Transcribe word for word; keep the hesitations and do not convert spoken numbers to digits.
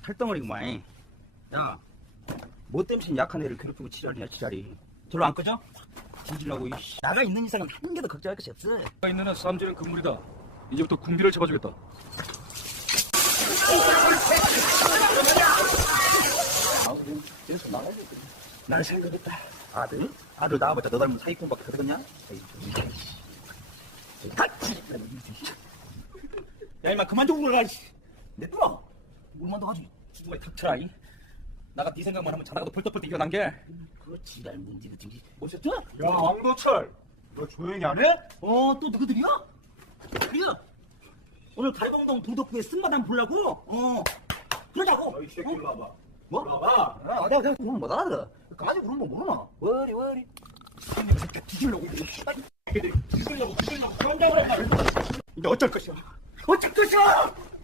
팔덩어리구만. 야, 뭐 때문에 약한 애를 괴롭히고 지랄이냐 지랄이. 저로 안 꺼져? 뒤질라고 이씨. 나가 있는 이상은 한 개도 걱정할 것이 없어. 나가 있는 한 쌈지는 금물이다. 이제부터 궁비를 잡아주겠다. 날 생각했다. 아들? 아들 낳아봤자 너 닮은 사기꾼밖에 되겠냐? 야, 이마 그만 좀 울어라. 내뚫어. 물만 더 하지. 수두가 탁쳐라. 이. 나가 네 생각만 하면 자다가도 펄떡펄떡 일어난 게. 그렇지, 날 문제가 생기. 뭐였죠? 야, 왕도철, 너 조용히 안 해? 어, 또 누구들이야? 누구야? 오늘 가리봉동 동덕구에 쓴맛 한번 보려고? 어. 그러자고. 너 이 새끼 일로 와봐. 뭐? 일로 와봐. 아, 내가 그냥 그런 못 알아들어. 가지 그런 거 모르나? 워리, 워리. 이 새끼 뒤질려고. 뒤질려고, 뒤질려고. 그런다고. 이제 어쩔 것이야. 어쩔 것이야!